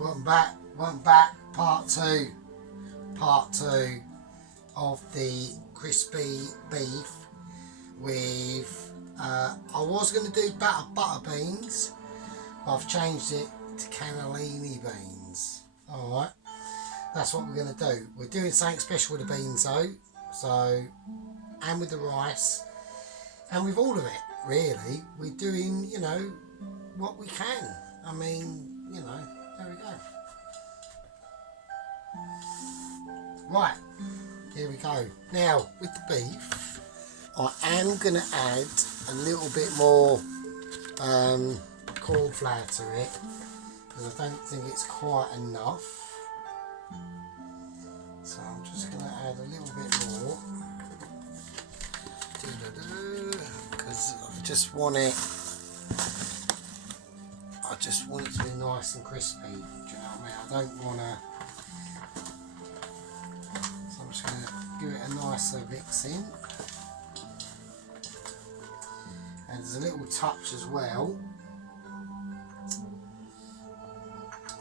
welcome back, part two of the crispy beef with, I was going to do butter beans, but I've changed it to cannellini beans. Alright, that's what we're going to do. We're doing something special with the beans though, so, and with the rice, and with all of it, really. We're doing, you know, what we can. I mean, you know, there we go. Right, here we go. Now, with the beef, I am going to add a little bit more corn flour to it, because I don't think it's quite enough. So I'm just going to add a little bit more, because I just want it to be nice and crispy. Do you know what I mean? I don't want to. So I'm just going to give it a nicer mix in. And there's a little touch as well.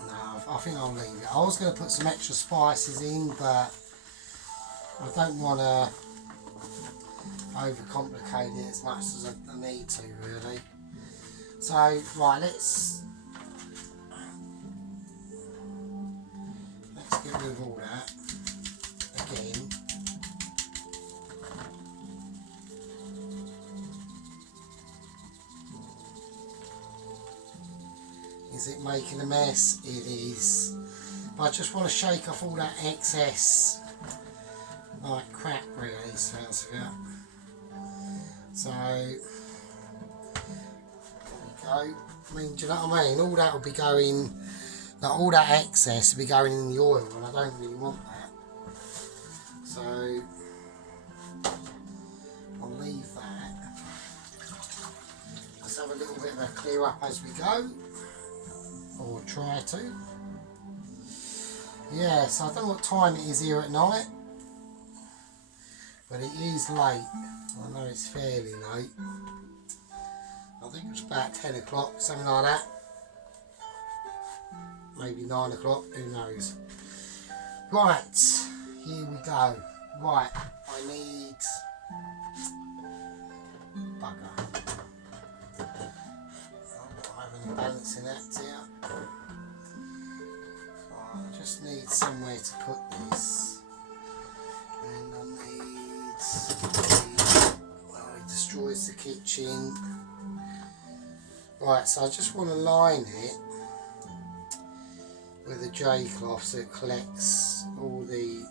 No, I think I'll leave it. I was going to put some extra spices in, but I don't want to overcomplicate it as much as I need to, really. So, right, let's get rid of all that again. Is it making a mess? It is. But I just want to shake off all that excess, like crap, really, sounds of it. So, there we go. I mean, do you know what I mean? All that will be going, like all that excess will be going in the oil, and I don't really want that. So, I'll leave that. Let's have a little bit of a clear up as we go. Or try to. Yeah, so I don't know what time it is here at night, but it is late. I know it's fairly late. I think it's about 10 o'clock, something like that. Maybe 9 o'clock, who knows. Right, here we go. Right, I need bugger. I'm having a balancing act here. I just need somewhere to put this, and I need, well, it destroys the kitchen. Right, so I just want to line it with a J cloth so it collects all the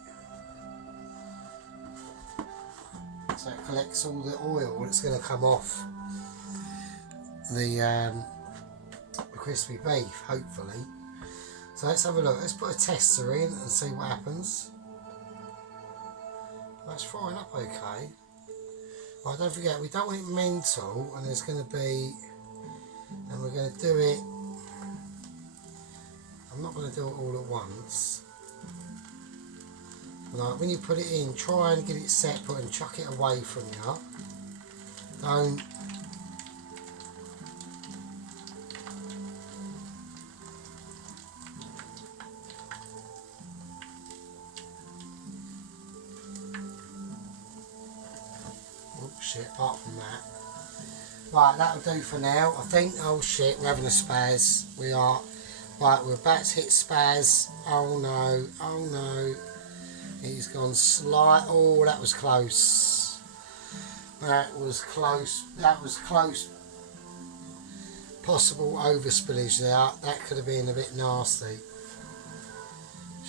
oil that's going to come off the crispy beef, hopefully. So let's have a look. Let's put a tester in and see what happens. That's frying up okay. Right, don't forget, we don't want it mental, and there's going to be, and we're going to do it, I'm not going to do it all at once. Like, when you put it in, try and get it separate and chuck it away from you. Don't. Oops, shit, apart from that. Right, that'll do for now. I think, oh shit, we're having a spaz. We are. Right, we're about to hit spaz. Oh no, oh no. He's gone slight. Oh, that was close. That was close. That was close. Possible over spillage there. That could have been a bit nasty.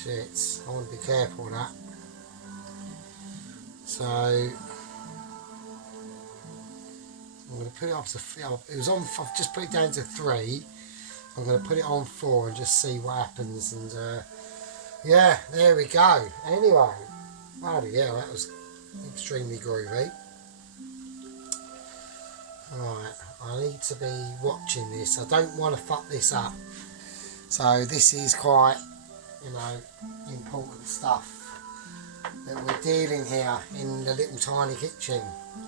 Shit, I want to be careful of that. So I'm going to put it up to, it was on, I've just put it down to 3. I'm going to put it on 4 and just see what happens, and yeah, there we go. Anyway, bloody hell, that was extremely groovy. Right, I need to be watching this. I don't want to fuck this up. So this is quite, you know, important stuff that we're dealing here in the little tiny kitchen.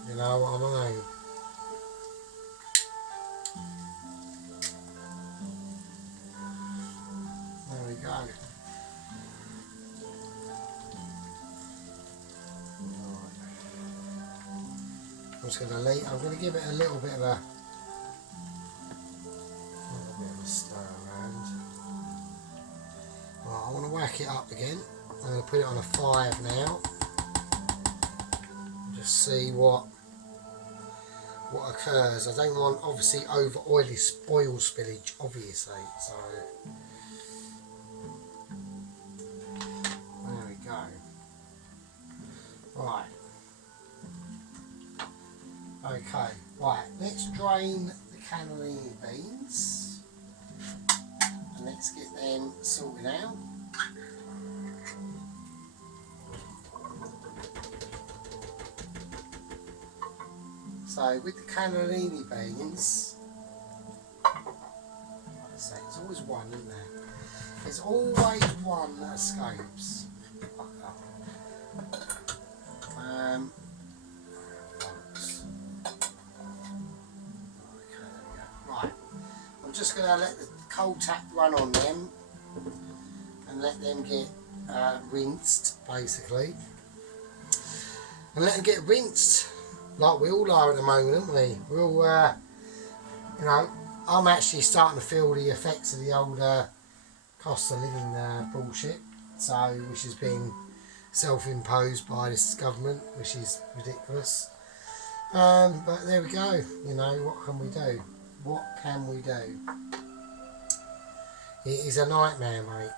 You know what I mean? There we I'm just going to leave. I'm going to give it a little bit of a stir around. Right, I want to whack it up again. I'm going to put it on a 5 now. Just see what occurs. I don't want obviously over oily oil spillage, obviously. So there we go. Right. Okay. Right. Let's drain the cannellini beans and let's get them sorted out. So with the cannellini beans, like I say, there's always one, isn't there? There's always one that escapes. Right, I'm just going to let the cold tap run on them and let them get rinsed, basically. And let them get rinsed. Like we all are at the moment, aren't we? We're all, you know, I'm actually starting to feel the effects of the old cost of living bullshit, so which has been self-imposed by this government, which is ridiculous. But there we go. You know, what can we do? What can we do? It is a nightmare, mate.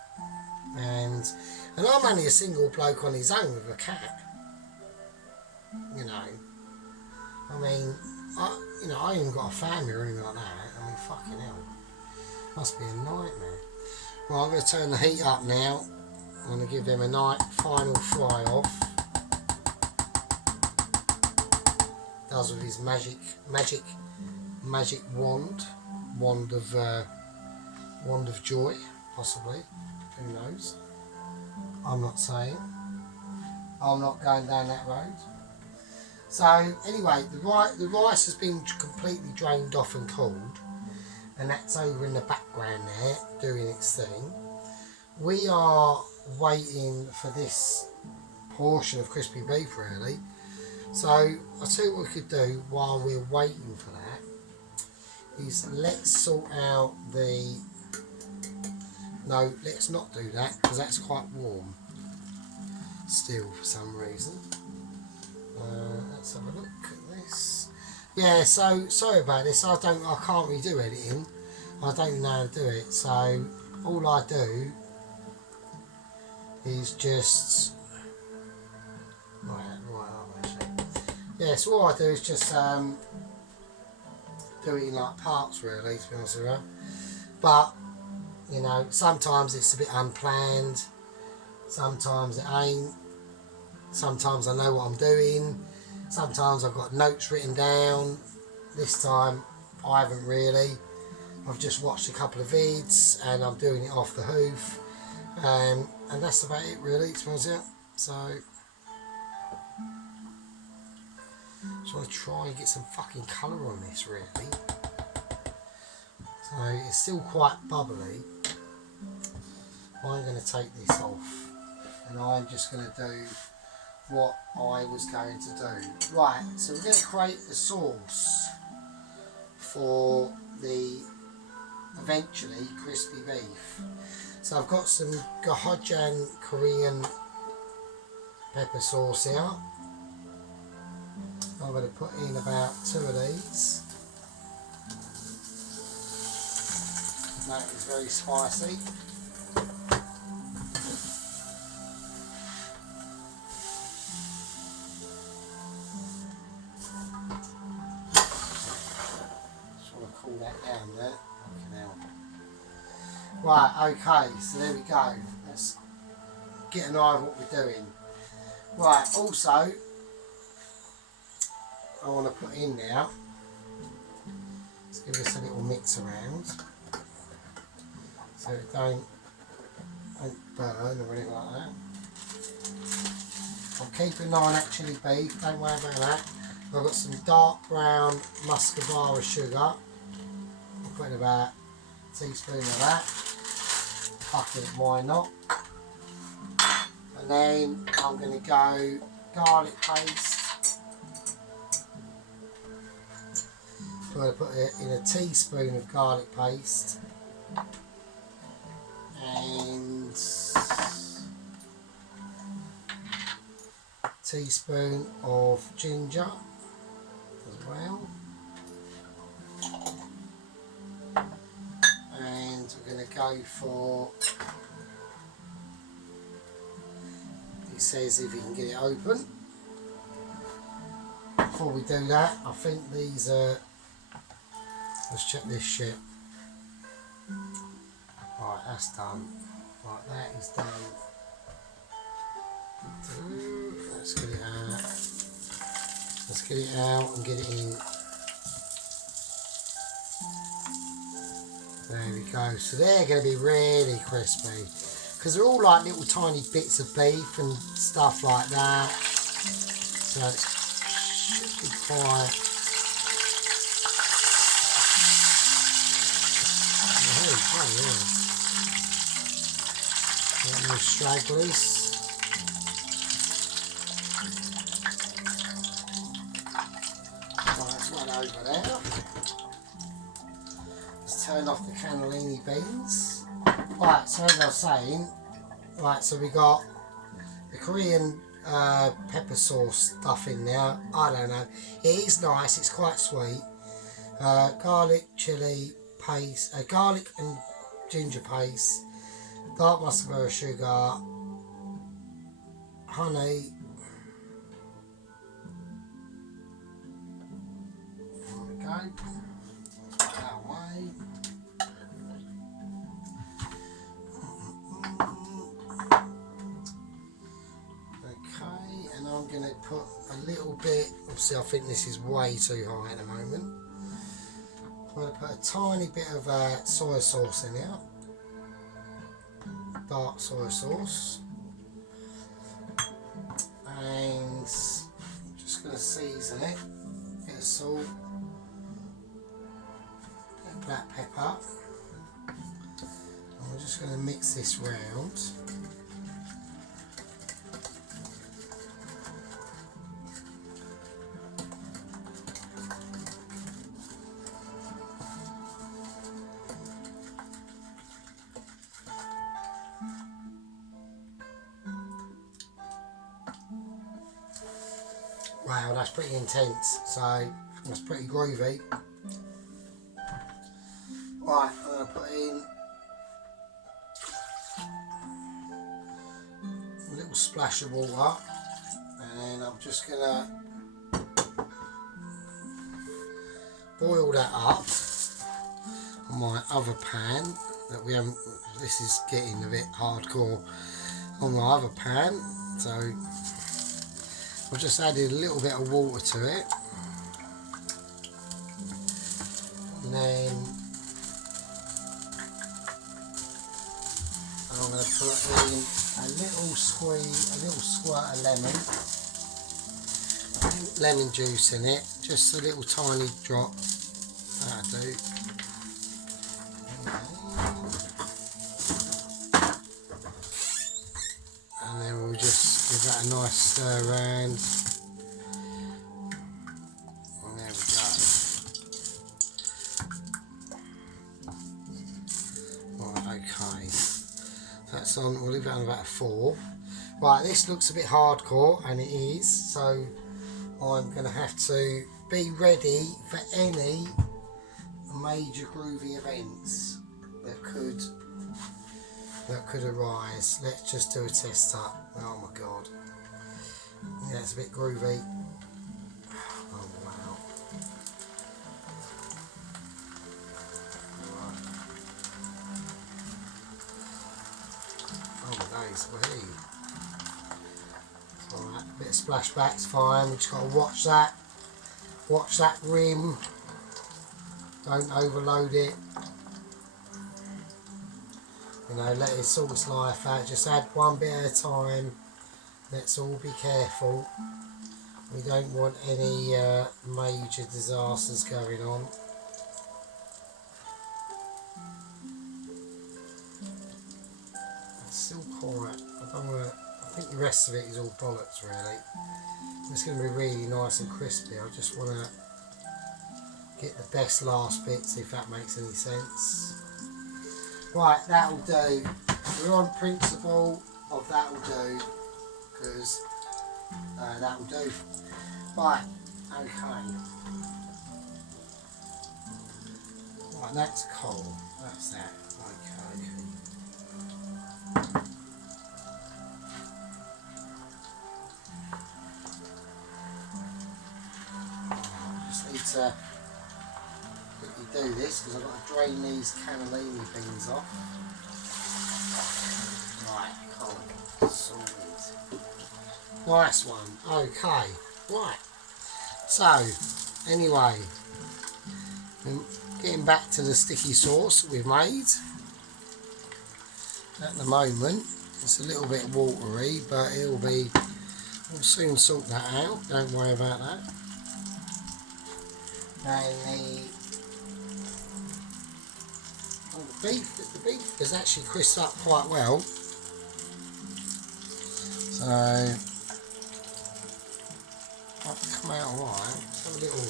And I'm only a single bloke on his own with a cat. You know. I mean, I ain't got a family or anything like that. I mean, fucking hell. Must be a nightmare. Well, I'm going to turn the heat up now. I'm going to give them a final fry off. Does with his magic wand of joy, possibly. Who knows? I'm not saying. I'm not going down that road. So anyway, the rice has been completely drained off and cooled, and that's over in the background there doing its thing. We are waiting for this portion of crispy beef, really. So I'll tell you what we could do while we're waiting for that is let's sort out the... No, let's not do that because that's quite warm still for some reason. Let's have a look at this. Yeah, so sorry about this. I can't really do editing. I don't know how to do it. So all I do is just yeah. So all I do is just do it in like parts, really, to be honest with you. But you know, sometimes it's a bit unplanned. Sometimes it ain't. Sometimes I know what I'm doing. Sometimes I've got notes written down. This time I haven't really. I've just watched a couple of vids and I'm doing it off the hoof. And that's about it, really, to be honest with you. So just want to try and get some fucking colour on this, really. So it's still quite bubbly. I'm going to take this off and I'm just going to do what I was going to do. Right, so we're going to create the sauce for the eventually crispy beef. So I've got some Gochujang Korean pepper sauce here. I'm going to put in about 2 of these. That is very spicy. Cool that down there. Right, okay, so there we go. Let's get an eye of what we're doing. Right, also, I want to put in now, let's give this a little mix around so it don't burn or anything like that. I'm keeping an eye on actually beef, don't worry about that. I've got some dark brown muscovado sugar. I'm putting about a teaspoon of that. Fuck it, why not? And then I'm going to go garlic paste. I'm going to put it in a teaspoon of garlic paste and a teaspoon of ginger as well. And we're going to go for, it says if you can get it open. Before we do that, I think these are, let's check this shit. Right, that's done. Right, that is done. Let's get it out. Let's get it out and get it in. There we go. So they're going to be really crispy because they're all like little tiny bits of beef and stuff like that. So it should be quite. Oh yeah. No stragglers. Right, that's one over there. Let's turn off the cannellini beans. Right, so as I was saying, right, so we got the Korean pepper sauce stuff in there. I don't know. It is nice. It's quite sweet. Garlic, chilli paste, garlic and ginger paste, dark muscovado sugar, honey. There we go. Let's put that away. Okay, and I'm going to put a little bit, obviously I think this is way too high at the moment. I'm going to put a tiny bit of soy sauce in here, dark soy sauce, and I'm just going to season it, bit of salt, bit of black pepper, and we're just going to mix this round. Wow, that's pretty intense, so that's pretty groovy. Right, I'm going to put in a little splash of water, and I'm just going to boil that up on my other pan that we haven't, this is getting a bit hardcore, on my other pan, so I've just added a little bit of water to it, and then I'm going to put in a little squirt of lemon juice in it, just a little tiny drop, that'll do. And then we'll just give that a nice stir around. And there we go. Right, okay. That's on, we'll leave that on about a 4. Right, this looks a bit hardcore, and it is, so I'm going to have to be ready for any major groovy events that could arise. Let's just do a test up. Oh my god. Yeah, it's a bit groovy. Oh wow. Right. Oh my days, wahee. Alright, a bit of splashback's fine. We just got to watch that. Watch that rim. Don't overload it. You know, let it sort its life out. Just add one bit at a time. Let's all be careful. We don't want any major disasters going on. It's still quite. I think the rest of it is all bollocks really. It's going to be really nice and crispy. I just want to get the best last bits, if that makes any sense. Right, that'll do. We're on principle of that'll do, because that'll do. Right, okay. Right, that's coal. That's that. Okay. Just need to quickly do this because I've got to drain these cannellini beans off. Right, cool. Sorted. Nice one. Okay. Right. So, anyway, getting back to the sticky sauce we've made. At the moment, it's a little bit watery, but we'll soon sort that out. Don't worry about that. And the beef has actually crisped up quite well. So that'll come out alright. Let's have a little.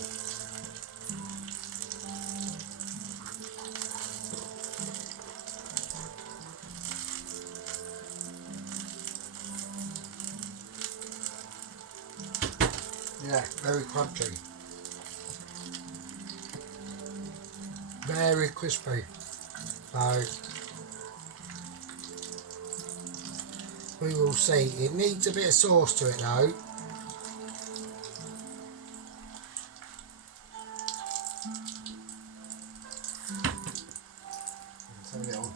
Yeah, very crunchy. Very crispy. So we will see. It needs a bit of sauce to it though. Let's have a little.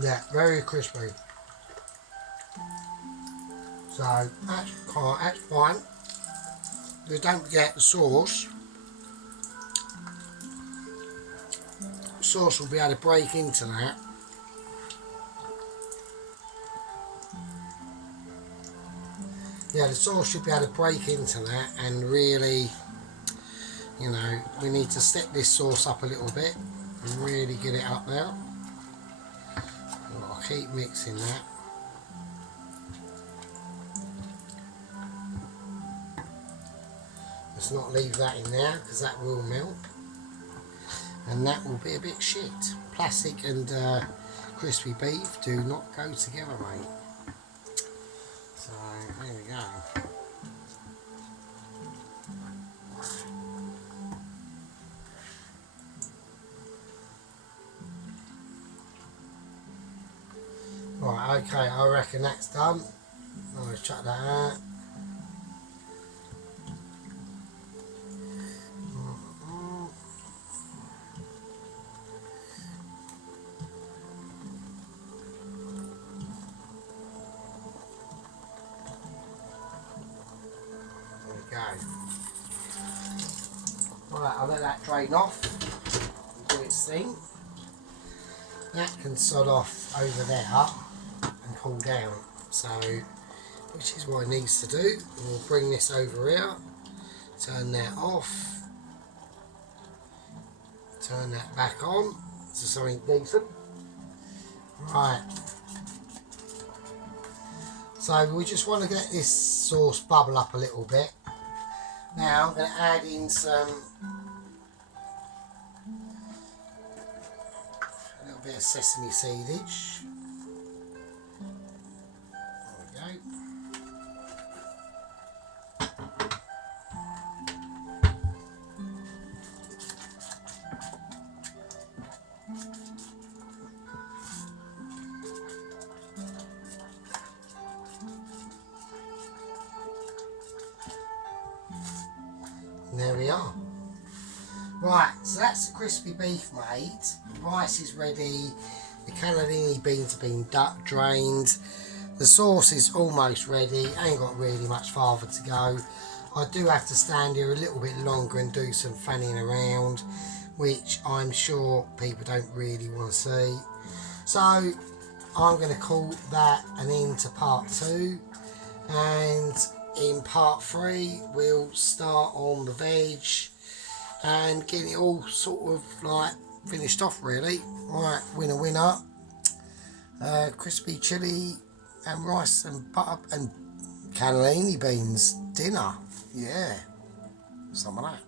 Yeah, very crispy. So that's fine. But don't forget the sauce. The sauce will be able to break into that. Yeah, the sauce should be able to break into that and really, you know, we need to step this sauce up a little bit and really get it up there. I'll keep mixing that. Let's not leave that in there because that will melt and that will be a bit shit. Plastic and crispy beef do not go together, mate. So there we go. Right, okay, I reckon that's done. I'll chuck that out. Right, I'll let that drain off and do its thing. That can sod off over there and cool down, so which is what it needs to do. And we'll bring this over here, turn that off, turn that back on to something decent. Right, so we just want to get this sauce bubble up a little bit. Now I'm going to add in a little bit of sesame seedage. There we go. And there we are. Right, so that's the crispy beef made. The rice is ready. The cannellini beans have been drained. The sauce is almost ready. Ain't got really much farther to go. I do have to stand here a little bit longer and do some fanning around, which I'm sure people don't really want to see. So I'm going to call that an end to part 2, and in part 3 we'll start on the veg and get it all sort of like finished off really. Right, winner winner. Crispy chili and rice and butter and cannellini beans dinner. Yeah, some of that.